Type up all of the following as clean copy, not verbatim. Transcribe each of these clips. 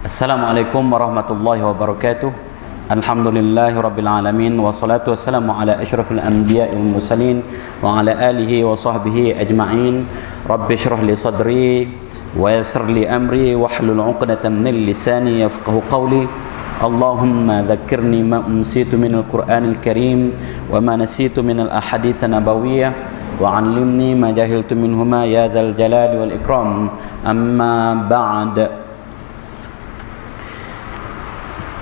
Assalamualaikum warahmatullahi wabarakatuh. Alhamdulillahi rabbil alamin, wassalatu wassalamu ala asyrafil anbiya'i wal mursalin wa ala alihi wa sahbihi ajma'in. Rabbi shrah li sadri wa yassir li amri wahlul 'uqdatam min lisani yafqahu qawli. Allahumma dhakkirni ma unsitu minal Qur'anil Karim wa ma nasitu minal ahadits nabawiyyah wa 'allimni ma jahiltu minhuma ya dzal jalali wal ikram. Amma ba'd.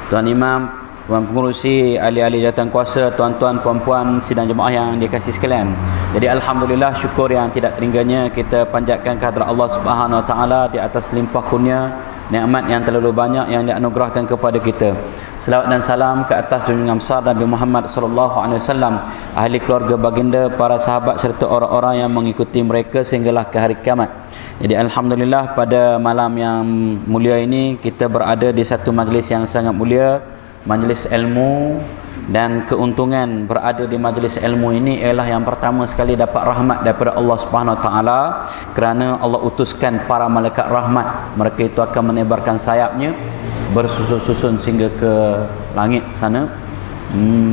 Tuan Imam, Tuan Pengurusi, ahli-ahli jawatan kuasa, tuan-tuan, puan-puan, sidang jemaah yang dikasihi sekalian. Jadi alhamdulillah, syukur yang tidak teringanya kita panjatkan kehadrat Allah Subhanahu Wa Taala di atas limpah kurnia, nikmat yang terlalu banyak yang dianugerahkan kepada kita. Selawat dan salam ke atas junjungan besar Nabi Muhammad sallallahu alaihi wasallam, ahli keluarga baginda, para sahabat serta orang-orang yang mengikuti mereka sehinggalah ke hari kiamat. Jadi alhamdulillah pada malam yang mulia ini kita berada di satu majlis yang sangat mulia, majlis ilmu, dan keuntungan berada di majlis ilmu ini ialah yang pertama sekali dapat rahmat daripada Allah Subhanahu Wa Taala, kerana Allah utuskan para malaikat rahmat. Mereka itu akan menebarkan sayapnya bersusun-susun sehingga ke langit sana,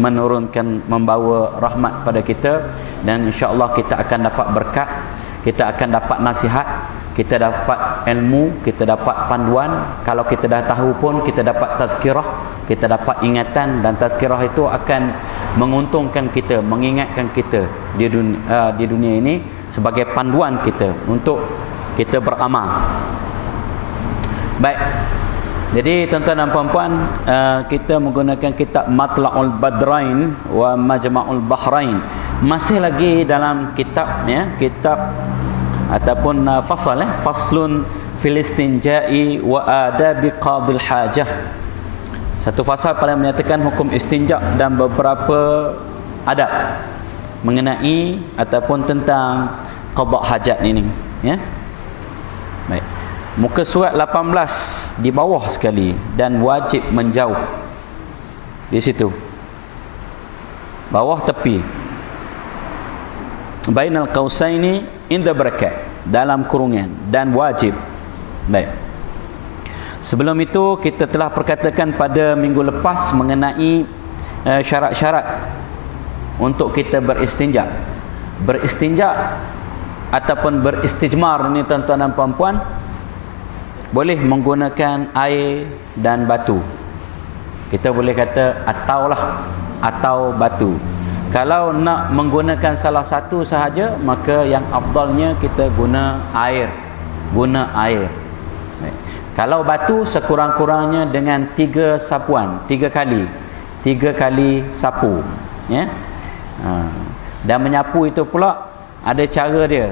menurunkan, membawa rahmat pada kita, dan insya-Allah kita akan dapat berkat, kita akan dapat nasihat, kita dapat ilmu, kita dapat panduan. Kalau kita dah tahu pun kita dapat tazkirah, kita dapat ingatan, dan tazkirah itu akan menguntungkan kita, mengingatkan kita di dunia ini sebagai panduan kita untuk kita beramal. Baik. Jadi tuan-tuan dan puan-puan, kita menggunakan kitab Matla'ul Badrain wa Majma'ul Bahrain. Masih lagi dalam kitab, ya, kitab ataupun faslun fil istinja'i wa adabi qadil hajah. Satu fasal pada menyatakan hukum istinja dan beberapa adab mengenai ataupun tentang qada hajat ini, ya. Baik. Muka surat 18 di bawah sekali, dan wajib menjauh di situ. Bawah tepi. Bainal qausaini inda barakat, dalam kurungan, dan wajib. Baik. Sebelum itu kita telah perkatakan pada minggu lepas mengenai syarat-syarat untuk kita beristinja. Beristinja ataupun beristijmar ini tuan-tuan dan puan-puan boleh menggunakan air dan batu. Kita boleh kata atau batu. Kalau nak menggunakan salah satu sahaja, maka yang afdalnya kita guna air. Kalau batu, sekurang-kurangnya dengan 3 sapuan, 3 kali sapu, ya. Dan menyapu itu pula ada cara dia,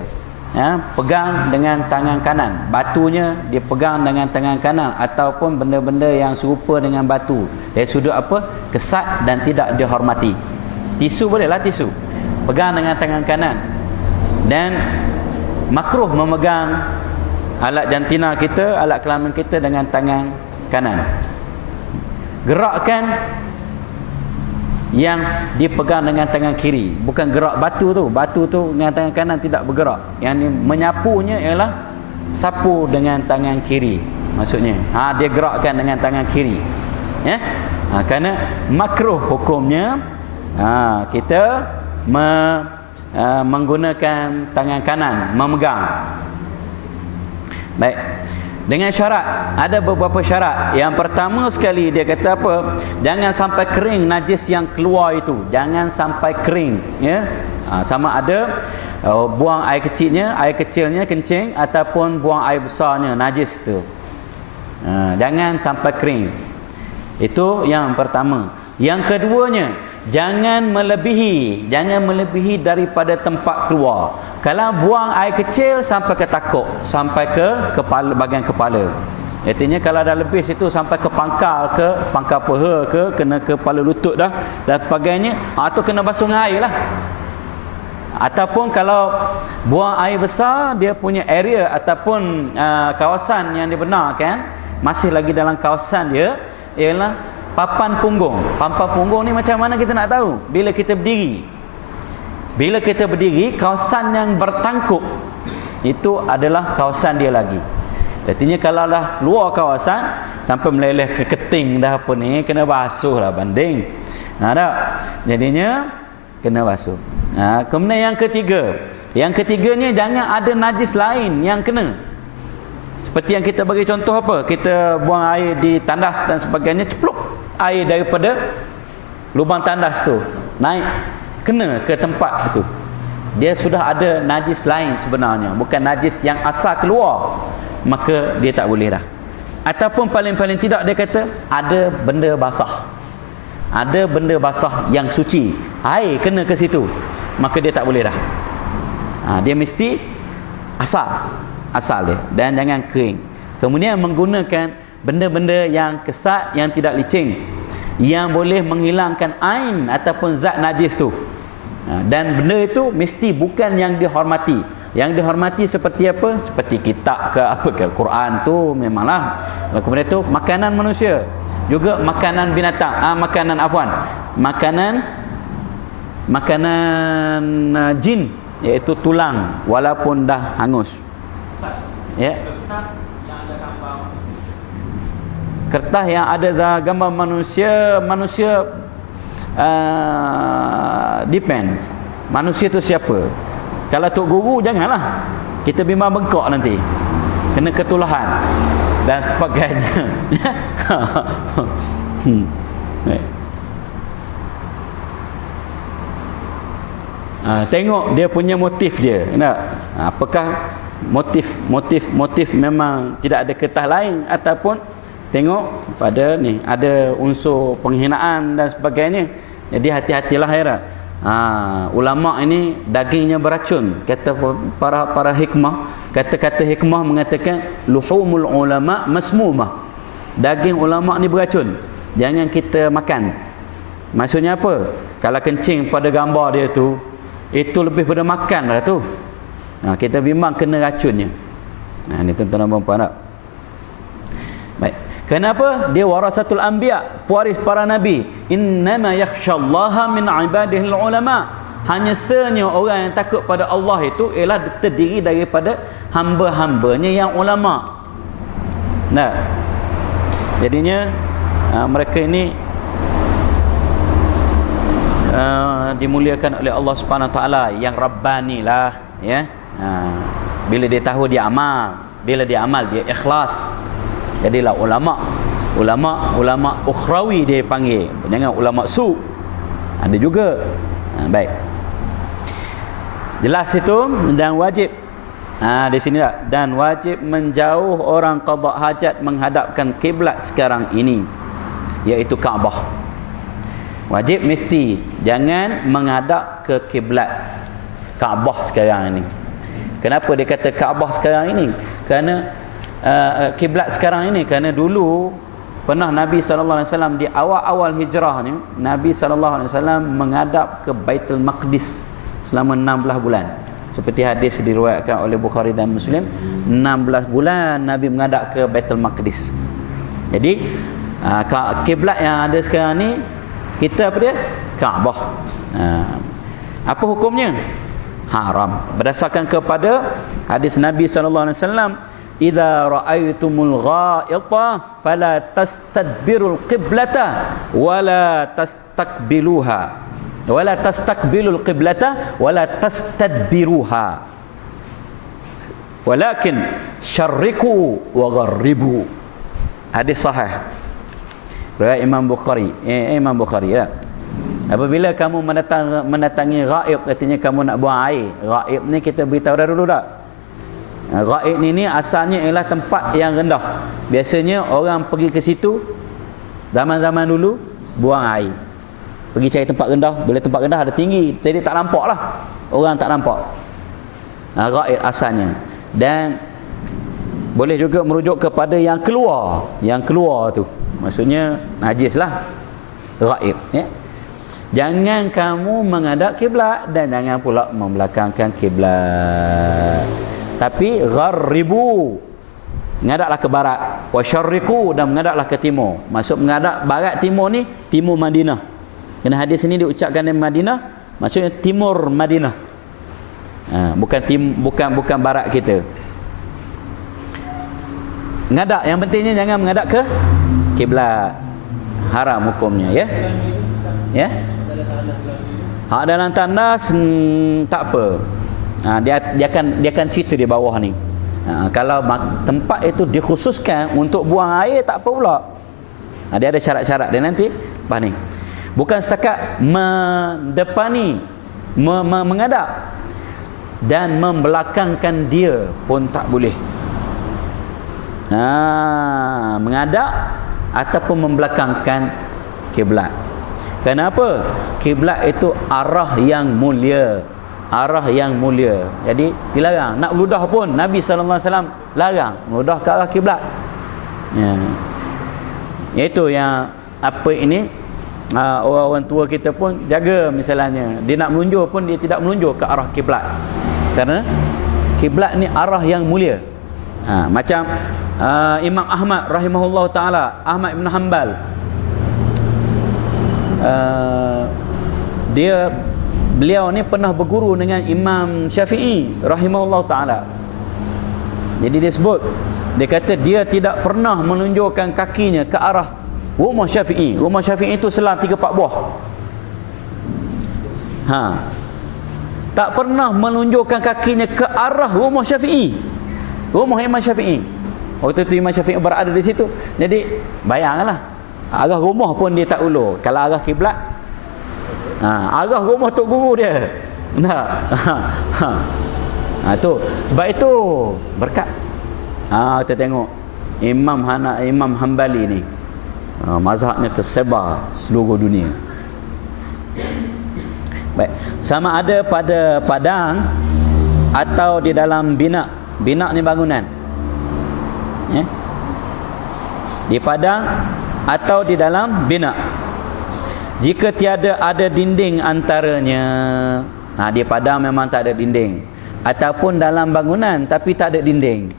ya. Pegang dengan tangan kanan, batunya dia pegang dengan tangan kanan, ataupun benda-benda yang serupa dengan batu dari sudut apa? Kesat dan tidak dihormati. Tisu bolehlah, tisu pegang dengan tangan kanan, dan makruh memegang alat jantina kita, alat kelamin kita dengan tangan kanan. Gerakkan yang dipegang dengan tangan kiri, bukan gerak batu tu dengan tangan kanan tidak bergerak. Yang menyapunya ialah sapu dengan tangan kiri, maksudnya dia gerakkan dengan tangan kiri, ya. Kerana makruh hukumnya kita menggunakan tangan kanan memegang. Baik. Dengan syarat, ada beberapa syarat. Yang pertama sekali dia kata apa? Jangan sampai kering najis yang keluar itu. Jangan sampai kering, ya. Sama ada buang air kecilnya kencing, ataupun buang air besarnya najis itu. Jangan sampai kering. Itu yang pertama. Yang keduanya, jangan melebihi daripada tempat keluar. Kalau buang air kecil sampai ke takuk, sampai ke kepala, bahagian kepala. Artinya kalau dah lebih situ sampai ke pangkal paha ke, kena ke kepala lutut dah dan sebagainya, tu kena basuh dengan air lah. Ataupun kalau buang air besar, dia punya area ataupun kawasan yang dibenarkan masih lagi dalam kawasan dia ialah papan punggung. Papan punggung ni macam mana kita nak tahu? Bila kita berdiri, kawasan yang bertangkup itu adalah kawasan dia lagi. Artinya kalau dah luar kawasan, sampai meleleh ke keting dah apa ni, kena basuh lah banding. Tak? Jadinya kena basuh. Kemudian yang ketiganya jangan ada najis lain yang kena. Seperti yang kita bagi contoh apa? Kita buang air di tandas dan sebagainya, cepluk air daripada lubang tandas tu naik kena ke tempat itu. Dia sudah ada najis lain sebenarnya, bukan najis yang asal keluar, maka dia tak boleh dah. Ataupun paling-paling tidak dia kata ada benda basah. Ada benda basah yang suci, air kena ke situ, maka dia tak boleh dah. Dia mesti asal dia, dan jangan kering. Kemudian menggunakan benda-benda yang kesat, yang tidak licin, yang boleh menghilangkan ain ataupun zat najis tu. Dan benda itu mesti bukan yang dihormati. Yang dihormati seperti apa? Seperti kitab ke apa ke, Quran tu memanglah. Kemudian tu makanan manusia, juga makanan binatang, makanan jin, iaitu tulang walaupun dah hangus. Ya. Kertas yang ada gambar manusia depends. Manusia tu siapa? Kalau tok guru janganlah. Kita bimbang bengkok nanti. Kena ketulahan dan sebagainya. Tengok dia punya motif dia. Apakah motif memang tidak ada kertas lain, ataupun tengok pada ni ada unsur penghinaan dan sebagainya. Jadi hati-hatilah ya. Ulama ini dagingnya beracun, kata para hikmah. Kata-kata hikmah mengatakan luhumul ulama masmumah. Daging ulama ni beracun, jangan kita makan. Maksudnya apa? Kalau kencing pada gambar dia tu, itu lebih pada makan lah tu. Kita bimbang kena racunnya. Ni tuan-tuan dan puan-puan tak? Baik. Kenapa? Dia warasatul anbiya, pewaris para nabi. Innama yakhshallaha min ibadihil ulama. Hanya senya orang yang takut pada Allah itu ialah terdiri daripada hamba-hambanya yang ulama. Jadinya mereka ini dimuliakan oleh Allah Subhanahu Wa Taala, yang Rabbani lah, ya. Bila dia tahu dia amal, bila dia amal dia ikhlas. Jadilah ulama ukhrawi dia panggil, jangan ulama su. Ada juga. Baik. Jelas itu. Dan wajib di sini tak? Dan wajib menjauh orang qada hajat menghadapkan kiblat sekarang ini, iaitu Kaabah. Wajib mesti jangan menghadap ke kiblat Kaabah sekarang ini. Kenapa dia kata Kaabah sekarang ini? Kerana kiblat sekarang ini, kerana dulu pernah Nabi SAW di awal-awal hijrahnya, Nabi SAW menghadap ke Baitul Maqdis selama 16 bulan. Seperti hadis diriwayatkan oleh Bukhari dan Muslim, 16 bulan Nabi menghadap ke Baitul Maqdis. Jadi kiblat yang ada sekarang ni, kita apa dia? Kaabah. Apa hukumnya? Haram. Berdasarkan kepada hadis Nabi SAW, idza ra'aitumul gha'ita fala tastadbirul qiblata wala tastakbilul qiblata wala tastadbiruha walakin syarriku wa gharribu. Hadis sahih riwayat Imam Bukhari. Imam Bukhari ya. Apabila kamu mendatangi ghaib, artinya kamu nak buang air. Ghaib ni kita beritahu dah dulu tak? Ghaib ni asalnya ialah tempat yang rendah. Biasanya orang pergi ke situ zaman-zaman dulu buang air. Pergi cari tempat rendah. Bila tempat rendah ada tinggi, jadi tak nampak lah. Orang tak nampak. Ghaib asalnya. Dan boleh juga merujuk kepada yang keluar. Yang keluar tu maksudnya najis lah. Ghaib, ya. Jangan kamu menghadap kiblat dan jangan pula membelakangkan kiblat. Tapi gharribu, menghadaplah ke barat, wasyarriku, dan menghadaplah ke timur. Maksud menghadap barat timur ni timur Madinah. Kerana hadis ini diucapkan di Madinah, maksudnya timur Madinah. Bukan barat kita. Menghadap, yang pentingnya jangan menghadap ke kiblat. Haram hukumnya, ya. Ya. Hak dalam tandas tak apa. Dia akan cerita di bawah ni. Kalau tempat itu dikhususkan untuk buang air, tak apa pula. Dia ada syarat-syarat dia nanti lepas ni. Bukan setakat mendepani, menghadap dan membelakangkan dia pun tak boleh. Menghadap ataupun membelakangkan kiblat. Kenapa? Kiblat itu arah yang mulia. Arah yang mulia. Jadi dilarang. Nak meludah pun Nabi SAW larang meludah ke arah kiblat. Iaitu yang apa ini, orang-orang tua kita pun jaga, misalnya dia nak melunjuk pun dia tidak melunjuk ke arah kiblat. Kerana kiblat ni arah yang mulia. Macam Imam Ahmad rahimahullah taala, Ahmad bin Hanbal, beliau ni pernah berguru dengan Imam Syafi'i rahimahullah taala. Jadi dia sebut, dia kata dia tidak pernah menunjukkan kakinya ke arah rumah Syafi'i. Rumah Syafi'i itu selang 3-4 buah. Tak pernah menunjukkan kakinya ke arah rumah Syafi'i. Rumah Imam Syafi'i. Waktu itu Imam Syafi'i berada di situ. Jadi bayangkanlah, arah rumah pun dia tak ulur. Kalau arah kiblat, arah rumah tok guru dia. Tu sebab itu berkat. Kita tengok Imam Hanbali ni, mazhabnya tersebar seluruh dunia. Baik, sama ada pada padang atau di dalam bina. Bina ni bangunan, di padang atau di dalam bina. Jika tiada ada dinding antaranya, di padang memang tak ada dinding, ataupun dalam bangunan tapi tak ada dinding,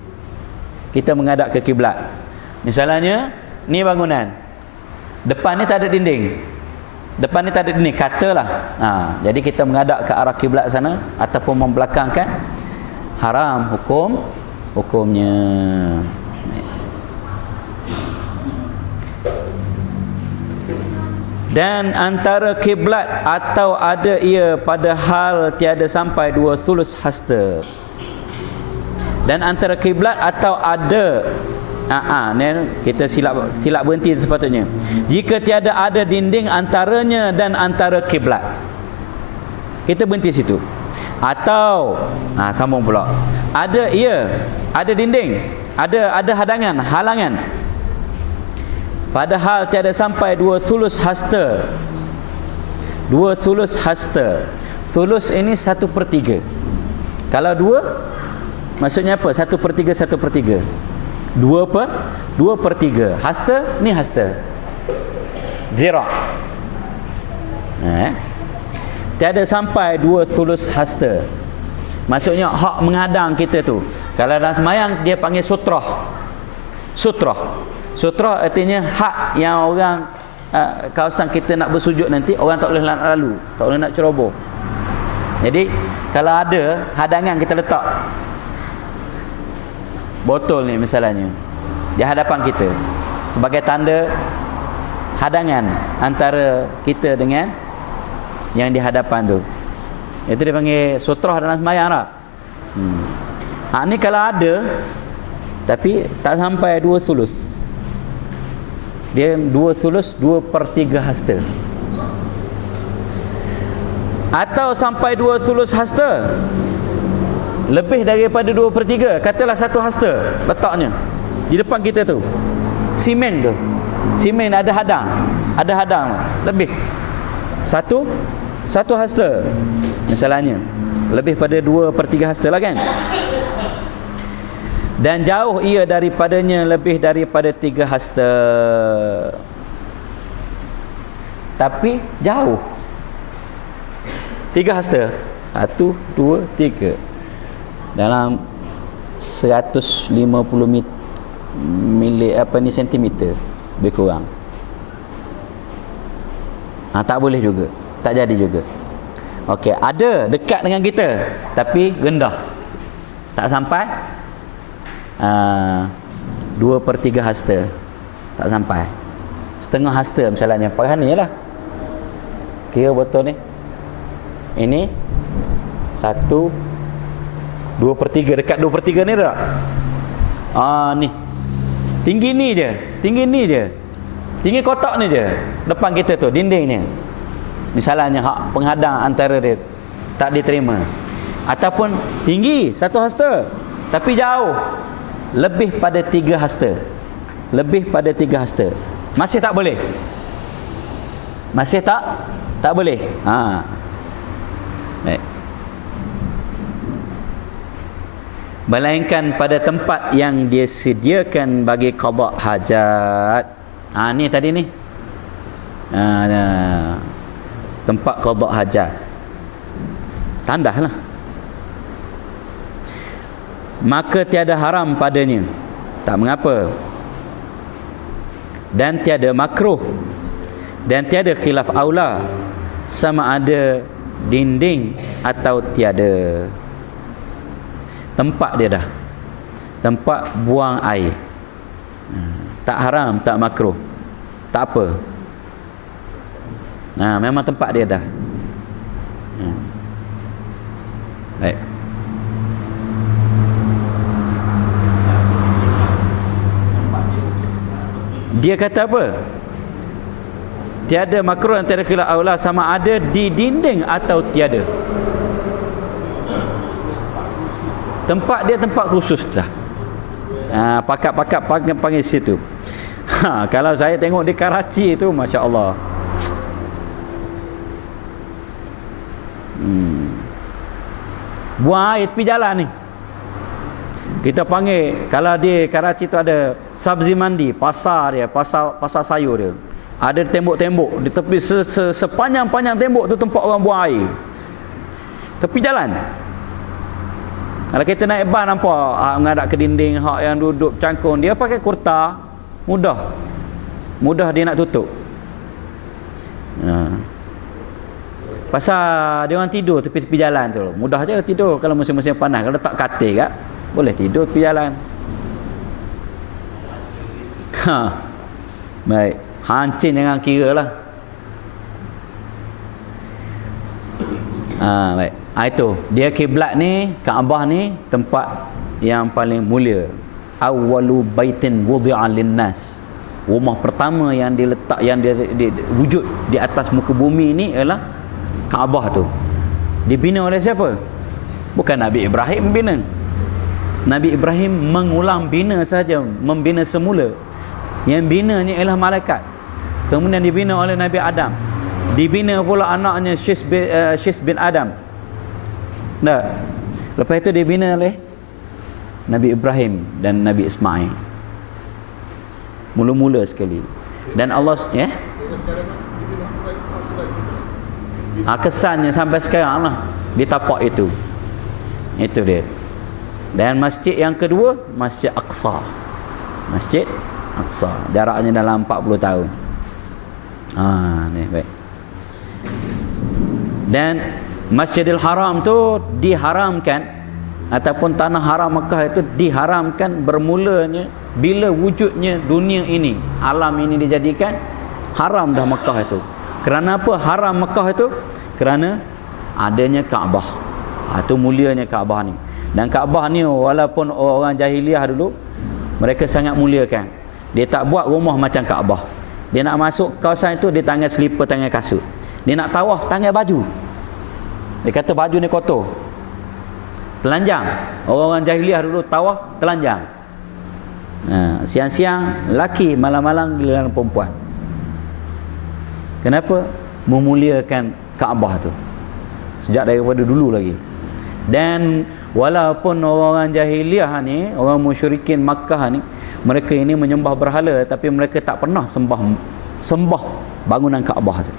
kita menghadap ke kiblat. Misalnya ni bangunan, depan ni tak ada dinding, depan ni tak ada dinding, katalah. Jadi kita menghadap ke arah kiblat sana ataupun membelakangkan, haram hukumnya. Dan antara kiblat atau ada ia pada hal tiada sampai 2/3 hasta. Dan antara kiblat atau ada, kita silap berhenti sepatutnya. Jika tiada ada dinding antaranya dan antara kiblat, kita berhenti situ. Atau sambung pula, ada dinding, ada halangan, padahal tiada sampai 2/3 hasta. 2/3 hasta. Sulus ini 1/3. Kalau 2, maksudnya apa? 1/3, 1/3. 2/3. Hasta ni hasta. Zira'. Tiada sampai 2/3 hasta. Maksudnya hak menghadang kita tu, kalau dalam semayang dia panggil sutrah. Sutrah artinya hak yang orang, kawasan kita nak bersujud nanti, orang tak boleh lalu, tak boleh nak ceroboh. Jadi kalau ada hadangan, kita letak botol ni misalnya di hadapan kita sebagai tanda hadangan antara kita dengan yang di hadapan tu. Itu dia panggil sutrah dalam sembahyang lah. Ni kalau ada tapi tak sampai 2/3. Dia 2/3, 2/3 hasta. Atau sampai 2/3 hasta, lebih daripada 2/3, katalah 1 hasta letaknya di depan kita tu. Simen ada hadang lebih satu hasta misalnya, lebih pada 2/3 hasta lah kan. Dan jauh ia daripadanya lebih daripada 3 hasta. Tapi jauh 3 hasta, 1, 2, 3, dalam 150 sentimeter lebih kurang. Tak boleh juga, tak jadi juga. Okey, ada dekat dengan kita tapi rendah, tak sampai 2/3 hasta. Tak sampai. Setengah hasta misalnya. Pakai ni lah. Kira betul ni. Ini 1 2/3, dekat 2/3 ni tak? Ni. Tinggi ni je. Tinggi kotak ni je. Depan kita tu, dindingnya. Misalnya hak penghadang antara dia tak diterima. Ataupun tinggi 1 hasta tapi jauh lebih pada 3 hasta. Masih tak boleh? Masih tak boleh. Baik. Melainkan pada tempat yang dia sediakan bagi qada hajat. Ni tadi ni. Tempat qada hajat. Tandahlah. Maka tiada haram padanya. Tak mengapa. Dan tiada makruh. Dan tiada khilaf aula. Sama ada dinding atau tiada. Tempat dia dah. Tempat buang air. Tak haram, tak makruh. Tak apa. Memang tempat dia dah. Baik. Dia kata apa? Tiada makruh dan tiada khilaf aula, sama ada di dinding atau tiada. Tempat dia tempat khusus dah. Pakat-pakat panggil situ. Kalau saya tengok di Karachi itu, Masya Allah. Buang air tepi jalan ni. Kita panggil, kalau di Karachi tu ada sabzi mandi, pasar dia, pasar sayur dia. Ada tembok-tembok di tepi, sepanjang-panjang tembok tu tempat orang buang air. Tepi jalan. Kalau kita naik bas nampak menghadap ke dinding, hak yang duduk cangkung, dia pakai kurta, mudah dia nak tutup. Pasal dia orang tidur tepi-tepi jalan tu, mudah je tidur kalau musim-musim panas. Kalau tak katil kat, boleh tidur tepi jalan. Baik, hancin jangan kira lah. Baik. Itu dia kiblat ni, Kaabah ni tempat yang paling mulia. Awwalu baitin wudi'a linnas. Rumah pertama yang diletak, yang dia wujud di atas muka bumi ni ialah Kaabah tu. Dibina oleh siapa? Bukan Nabi Ibrahim bina. Nabi Ibrahim mengulang bina saja, membina semula. Yang binanya ialah malaikat. Kemudian dibina oleh Nabi Adam. Dibina pula anaknya Syis bin Adam. Lepas itu dibina oleh Nabi Ibrahim dan Nabi Ismail. Mula-mula sekali. Dan Allah kesannya sampai sekarang lah di tapak itu. Itu dia. Dan masjid yang kedua, Masjid Aqsa. Masjid Aqsa, jaraknya dalam 40 tahun. Ni baik. Dan Masjidil Haram tu diharamkan, ataupun tanah haram Mekah itu diharamkan bermulanya bila wujudnya dunia ini, alam ini dijadikan haram dah Mekah itu. Kerana apa haram Mekah itu? Kerana adanya Kaabah. Itu mulianya Kaabah ni. Dan Kaabah ni walaupun orang jahiliah dulu mereka sangat muliakan. Dia tak buat rumah macam Kaabah. Dia nak masuk kawasan itu dia tangan selipar, tangan kasut. Dia nak tawaf tangan baju. Dia kata baju ni kotor. Telanjang. Orang-orang jahiliah dulu tawaf telanjang. Siang-siang lelaki, malam-malam giliran perempuan. Kenapa? Memuliakan Kaabah tu. Sejak daripada dulu lagi. Dan walaupun orang-orang jahiliah ni, orang musyrikin Makkah ni, mereka ini menyembah berhala, tapi mereka tak pernah sembah bangunan Kaabah tu.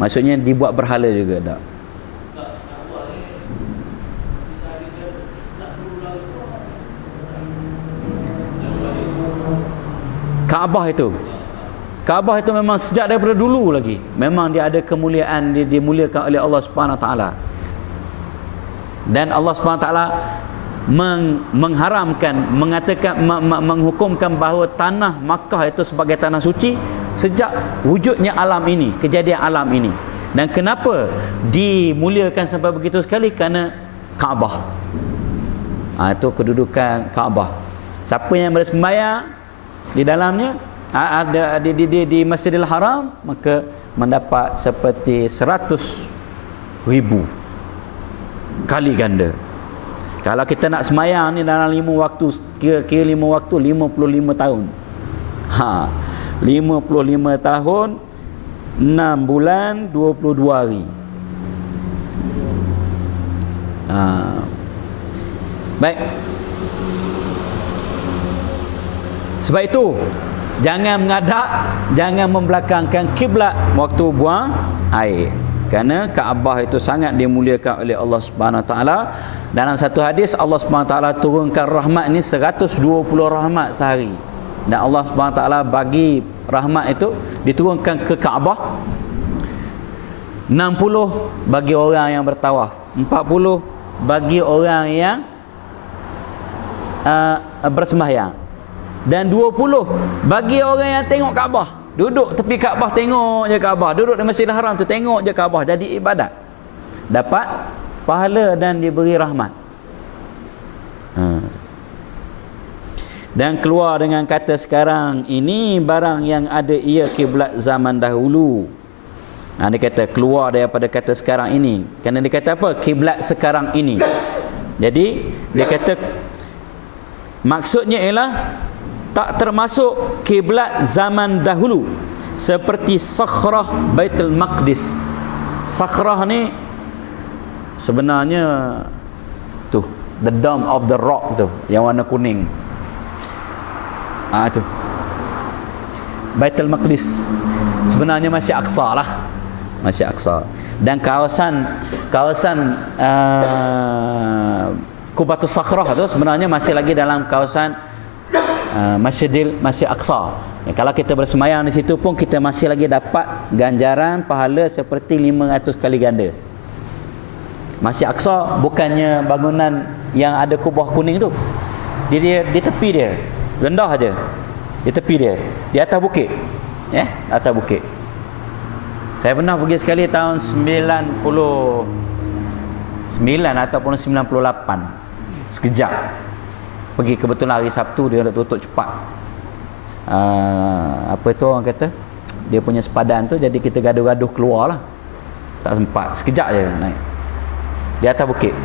Maksudnya dibuat berhala juga tak. Kaabah itu memang sejak daripada dulu lagi memang dia ada kemuliaan, dia dimuliakan oleh Allah Subhanahu Wa Taala. Dan Allah Subhanahu Wa Taala mengharamkan, mengatakan menghukumkan bahawa tanah Makkah itu sebagai tanah suci sejak wujudnya alam ini, kejadian alam ini. Dan kenapa dimuliakan sampai begitu sekali? Kerana Kaabah. Itu kedudukan Kaabah. Siapa yang bersembahyang di dalamnya, ada di Masjidil Haram, maka mendapat seperti 100,000 kali ganda. Kalau kita nak semayang ni dalam 5 waktu, kira 5 waktu 55 tahun. 55 tahun 6 bulan 22 hari. Baik. Sebab itu jangan mengadap, jangan membelakangkan kiblat waktu buang air. Kerana Kaabah itu sangat dimuliakan oleh Allah Subhanahu Wa Taala. Dalam satu hadis Allah Subhanahu Wa Taala turunkan rahmat ni 120 rahmat sehari. Dan Allah Subhanahu Wa Taala bagi rahmat itu diturunkan ke Kaabah. 60 bagi orang yang bertawaf, 40 bagi orang yang bersembahyang, dan 20 bagi orang yang tengok Kaabah. Duduk tepi Kaabah, tengok je Kaabah. Duduk di Masjidil Haram tu, tengok je Kaabah. Jadi ibadat, dapat pahala dan diberi rahmat. Dan keluar dengan kata sekarang ini, barang yang ada ia kiblat zaman dahulu. Dia kata keluar daripada kata sekarang ini. Kerana dia kata apa? Kiblat sekarang ini. Jadi dia kata maksudnya ialah tak termasuk kiblat zaman dahulu, seperti Sakhrah Baitul Maqdis. Sakhrah ni sebenarnya tu, the Dome of the Rock tu, yang warna kuning. Tu Baitul Maqdis sebenarnya masih Aqsa lah, masih Aqsa. Dan kawasan Qubatus Sakhrah tu sebenarnya masih lagi dalam kawasan Masjid Aqsa. Kalau kita bersemayang di situ pun kita masih lagi dapat ganjaran pahala seperti 500 kali ganda. Masjid Aqsa bukannya bangunan yang ada kubah kuning tu. Dia di tepi dia, rendah aja. Di tepi dia, di atas bukit. Atas bukit. Saya pernah pergi sekali tahun 99 ataupun 98. Sekejap. Pergi, kebetulan hari Sabtu dia nak tutup cepat. Apa itu orang kata? Dia punya sepadan tu, jadi kita gaduh-gaduh keluar lah. Tak sempat. Sekejap je naik. Di atas bukit.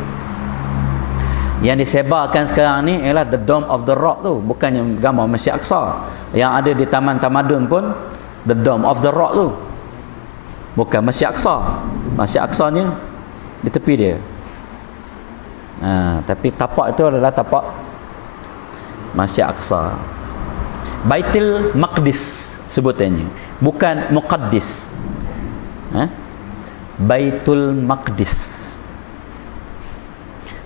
Yang disebarkan sekarang ni ialah the Dome of the Rock tu, bukannya gambar Masjid Aqsa. Yang ada di Taman Tamadun pun the Dome of the Rock tu, bukan Masjid Aqsa. Masjid Aqsanya di tepi dia. Tapi tapak itu adalah tapak Masjid Aqsa. Baitul Maqdis sebutannya, bukan Muqaddis. Baitul Maqdis.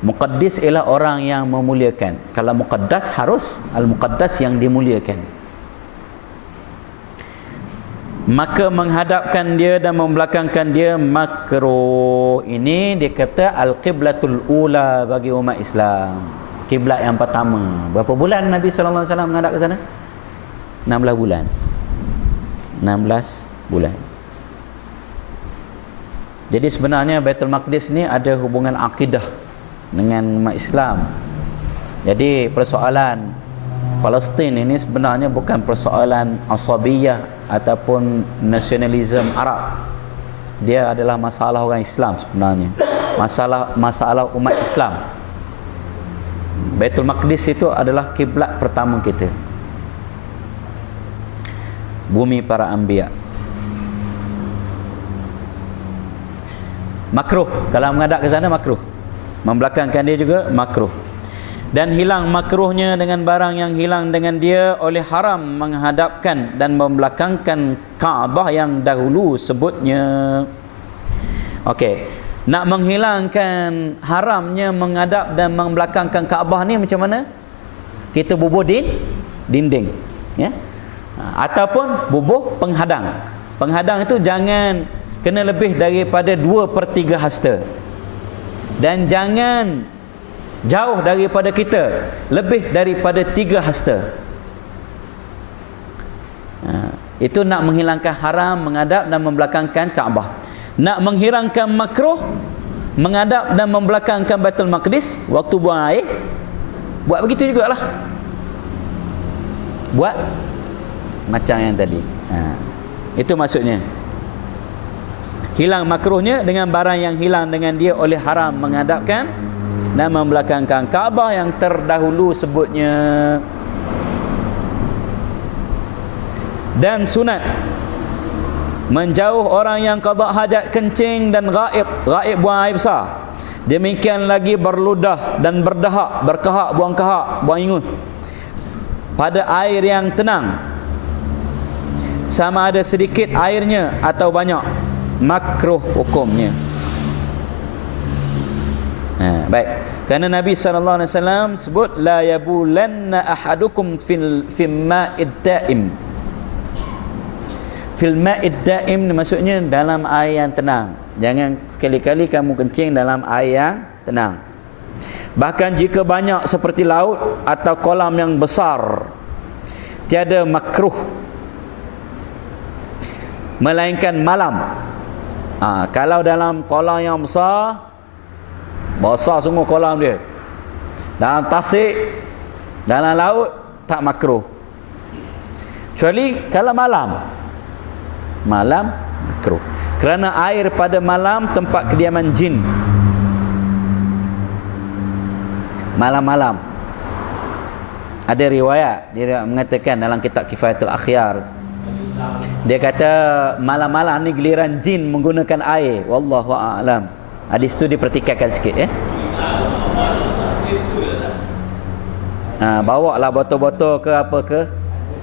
Muqaddis ialah orang yang memuliakan. Kalau Muqaddas harus Al-Muqaddas yang dimuliakan. Maka menghadapkan dia dan membelakangkan dia makruh. Ini dia kata al-qiblatul ula bagi umat Islam. Kiblat yang pertama. Berapa bulan Nabi sallallahu alaihi wasallam menghadap ke sana? 16 bulan. 16 bulan. Jadi sebenarnya Baitul Maqdis ni ada hubungan akidah dengan umat Islam. Jadi persoalan Palestin ini sebenarnya bukan persoalan asabiyah ataupun nasionalisme Arab. Dia adalah masalah orang Islam sebenarnya. Masalah umat Islam. Baitul Maqdis itu adalah kiblat pertama kita. Bumi para anbiya. Makruh. Kalau menghadap ke sana makruh. Membelakangkan dia juga makruh. Dan hilang makruhnya dengan barang yang hilang dengan dia oleh haram menghadapkan dan membelakangkan Kaabah yang dahulu sebutnya. Okey. Nak menghilangkan haramnya menghadap dan membelakangkan Kaabah ni macam mana? Kita bubuh dinding, ya. Ataupun bubuh penghadang. Penghadang itu jangan kena lebih daripada 2/3 hasta. Dan jangan jauh daripada kita lebih daripada 3 hasta. Itu nak menghilangkan haram menghadap dan membelakangkan Kaabah. Nak menghilangkan makruh menghadap dan membelakangkan Baitul Maqdis waktu buang air, buat begitu jugalah. Buat macam yang tadi. Itu maksudnya. Hilang makruhnya dengan barang yang hilang dengan dia oleh haram menghadapkan dan membelakangkan Kaabah yang terdahulu sebutnya. Dan sunat menjauh orang yang qada hajat kencing dan ghaib buang air besar. Demikian lagi berludah dan berdahak, berkahak, buang kahak, buang ingus pada air yang tenang, sama ada sedikit airnya atau banyak, makruh hukumnya. Baik, kerana Nabi SAW sebut la yabulanna ahadukum fil ma'id daim. Fil ma'id daim maksudnya dalam air yang tenang. Jangan sekali-kali kamu kencing dalam air yang tenang. Bahkan jika banyak seperti laut atau kolam yang besar, tiada makruh melainkan malam. Kalau dalam kolam yang besar sungguh kolam dia, dalam tasik, dalam laut, tak makruh. Kecuali kalau malam makruh, kerana air pada malam tempat kediaman jin. Malam-malam ada riwayat dia mengatakan dalam kitab Kifayatul Akhyar, dia kata malam-malam ni giliran jin menggunakan air. Wallahu a'lam. Hadis tu dipertikaikan sikit bawa lah botol-botol ke apa ke,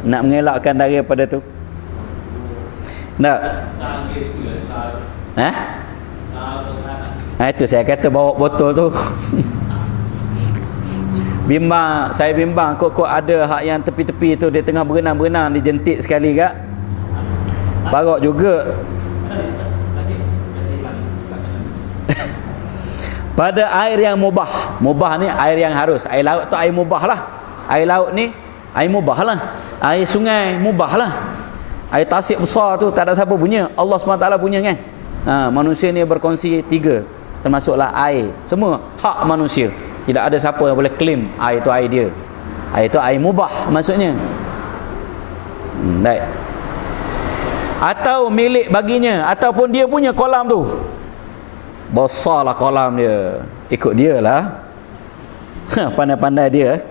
nak mengelakkan daripada tu. Tak? Itu saya kata bawa botol tu. Saya bimbang kok ada hak yang tepi-tepi tu dia tengah berenang dia jentik sekali kak. Parok juga. Pada air yang mubah. Mubah ni air yang harus. Air laut tu air mubah lah. Air laut ni air mubah lah. Air sungai mubah lah. Air tasik besar tu tak ada siapa punya, Allah SWT punya kan. Manusia ni berkongsi 3, termasuklah air. Semua hak manusia. Tidak ada siapa yang boleh claim air tu air dia. Air tu air mubah maksudnya. Baik. Atau milik baginya, ataupun dia punya kolam tu. Besarlah kolam dia, ikut dia lah. Pandai-pandai dia.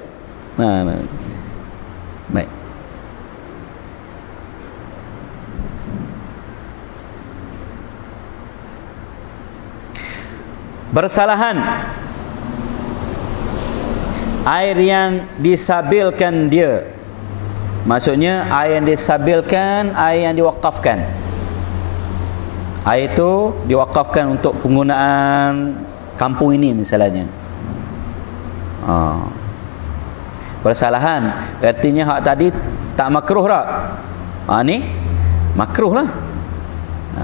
Baik. Bersalahan air yang disabilkan dia, maksudnya air yang disabilkan, air yang diwakafkan. Air itu diwakafkan untuk penggunaan kampung ini misalnya. Bersalahan artinya hak tadi tak makruh tak? Ni makruh lah.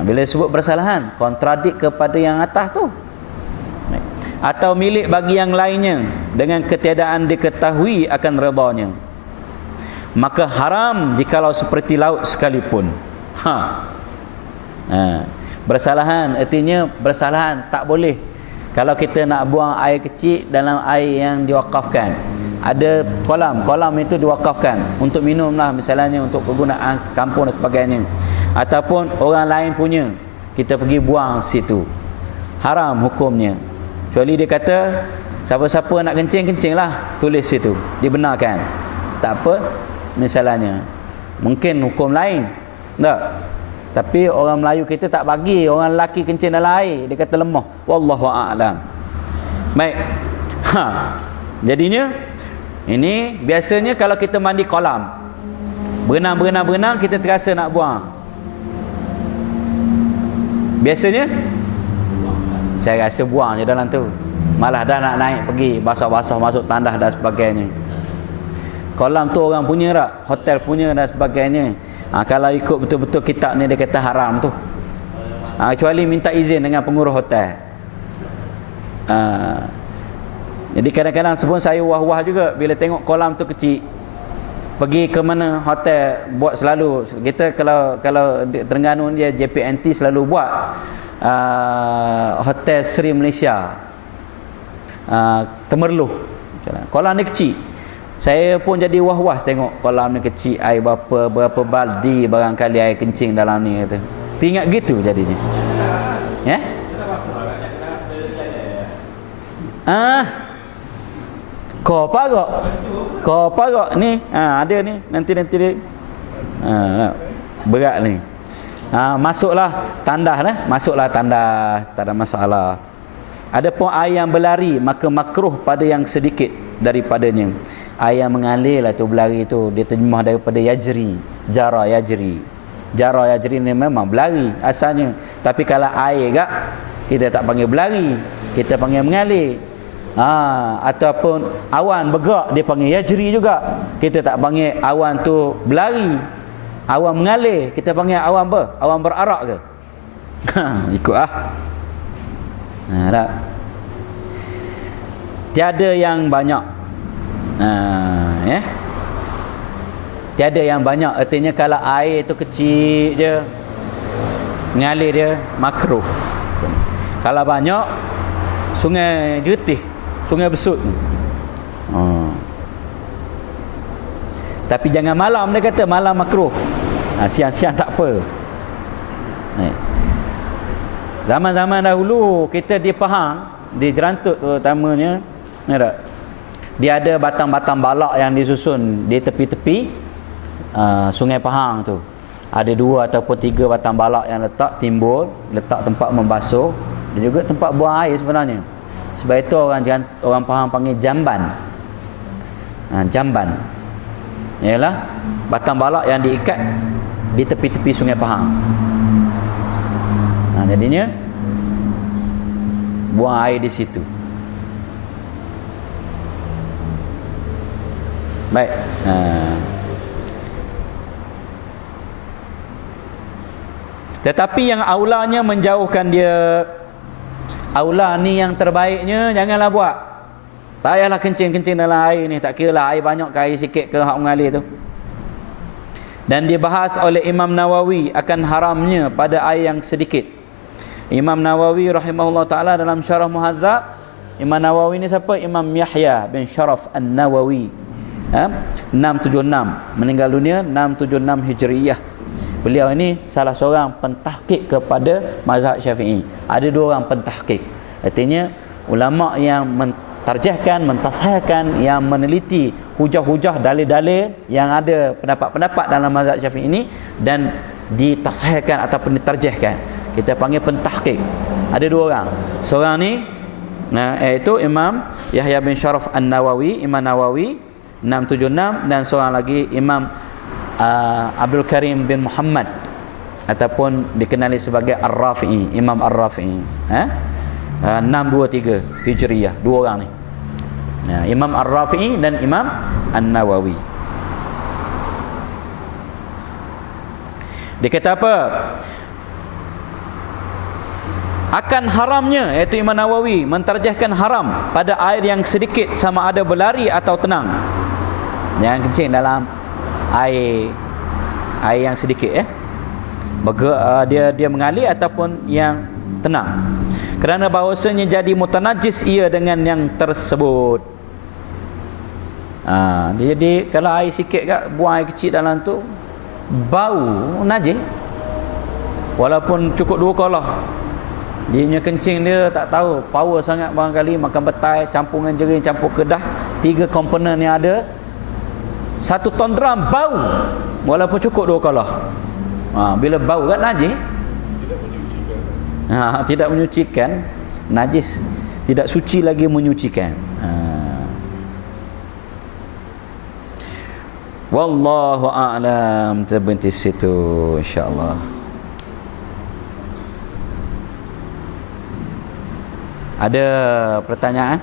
Bila sebut bersalahan, kontradik kepada yang atas tu. Atau milik bagi yang lainnya dengan ketiadaan diketahui akan redanya, maka haram jikalau seperti laut sekalipun. Bersalahan artinya bersalahan tak boleh. Kalau kita nak buang air kecil dalam air yang diwakafkan, ada kolam itu diwakafkan untuk minum lah misalnya, untuk kegunaan kampung dan sebagainya, ataupun orang lain punya, kita pergi buang situ, haram hukumnya. Kecuali dia kata siapa-siapa nak kencing lah, tulis situ, dibenarkan, tak apa misalnya. Mungkin hukum lain tak, tapi orang Melayu kita tak bagi orang lelaki kencing dalam air, dia kata lemah. Wallahu a'lam. Baik. Jadinya ini biasanya kalau kita mandi kolam, berenang kita terasa nak buang, biasanya saya rasa buang je dalam tu, malah dah nak naik pergi basah-basah masuk tandas dan sebagainya. Kolam tu orang punya tak, hotel punya dan sebagainya. Kalau ikut betul-betul kitab ni dia kata haram tu. Kecuali minta izin dengan pengurus hotel. Jadi kadang-kadang sebelum saya wah-wah juga bila tengok kolam tu kecil. Pergi ke mana hotel buat selalu. Kita kalau di Terengganu dia JPNT selalu buat Hotel Sri Malaysia. Temerloh. Kolam ni kecil. Saya pun jadi wah-wah tengok kolam ni kecil, air berapa baldi barangkali air kencing dalam ni kata. Ingat gitu jadinya. Ya? Kau parok ni ada ni nanti dia berat ni. Masuklah tandas dah, masuklah tandas, tak ada masalah. Ada pun air yang berlari maka makruh pada yang sedikit daripadanya. Air yang mengalir lah tu berlari tu, dia terjemah daripada yajri, jara yajri. Jara yajri ni memang berlari asalnya, tapi kalau air gak kita tak panggil berlari, kita panggil mengalir. Ataupun awan bergerak dia panggil yajri juga, kita tak panggil awan tu berlari. Awan mengalir kita panggil awan apa? Awan berarak ke? Ikut tak? Tiada yang banyak. Tiada yang banyak artinya kalau air tu kecil je mengalir dia makruh. Kalau banyak sungai getih, sungai besut. Tapi jangan malam, dia kata malam makruh. Siang-siang tak apa. Zaman-zaman dahulu kita di Pahang, di Jerantut terutamanya, dia ada batang-batang balak yang disusun di tepi-tepi Sungai Pahang tu. Ada 2 ataupun 3 batang balak yang letak timbul, letak tempat membasuh dan juga tempat buang air sebenarnya. Sebab itu orang Pahang panggil jamban. Jamban ialah batang balak yang diikat di tepi-tepi Sungai Pahang. Jadinya buang air di situ. Baik. Tetapi yang aulanya menjauhkan dia. Aula ni yang terbaiknya janganlah buat. Tak payahlah kencing-kencing dalam air ni, tak kira lah air banyak ke air sikit ke hak mengalir tu. Dan dibahas oleh Imam Nawawi akan haramnya pada air yang sedikit. Imam Nawawi rahimahullah ta'ala dalam Syarah Muhadzab. Imam Nawawi ni siapa? Imam Yahya bin Sharaf An-Nawawi, 676, meninggal dunia 676 Hijriyah. Beliau ini salah seorang pentahqiq kepada mazhab Syafi'i. Ada 2 orang pentahqiq. Artinya ulama yang mentarjahkan, mentasahihkan, yang meneliti hujah-hujah, dalil-dalil yang ada pendapat-pendapat dalam mazhab Syafi'i ini dan ditasahihkan ataupun ditarjahkan. Kita panggil pentahqiq. Ada 2 orang. Seorang ni iaitu Imam Yahya bin Sharaf An-Nawawi, Imam Nawawi 676, dan seorang lagi Imam Abdul Karim bin Muhammad ataupun dikenali sebagai Ar-Rafi'i, Imam Ar-Rafi'i. 623 Hijriyah, 2 orang ni. Imam Ar-Rafi'i dan Imam An-Nawawi. Dia kata apa? Akan haramnya, iaitu Imam Nawawi mentarjahkan haram pada air yang sedikit sama ada berlari atau tenang. Jangan kencing dalam air yang sedikit dia mengalir ataupun yang tenang. Kerana bahawasanya jadi mutanajis ia dengan yang tersebut. Jadi kalau air sikit kat, buang air kecil dalam tu, bau najis. Walaupun cukup 2 kolah, dia punya kencing dia tak tahu, power sangat barangkali, makan betai, campur dengan jering, campur kedah, 3 komponen yang ada, 1 ton drum bau. Walaupun cukup 2 kolah. Bila bau kan najis. Tidak menyucikan, najis, tidak suci lagi menyucikan. Wallahu a'lam. Kita berhenti situ insya-Allah. Ada pertanyaan?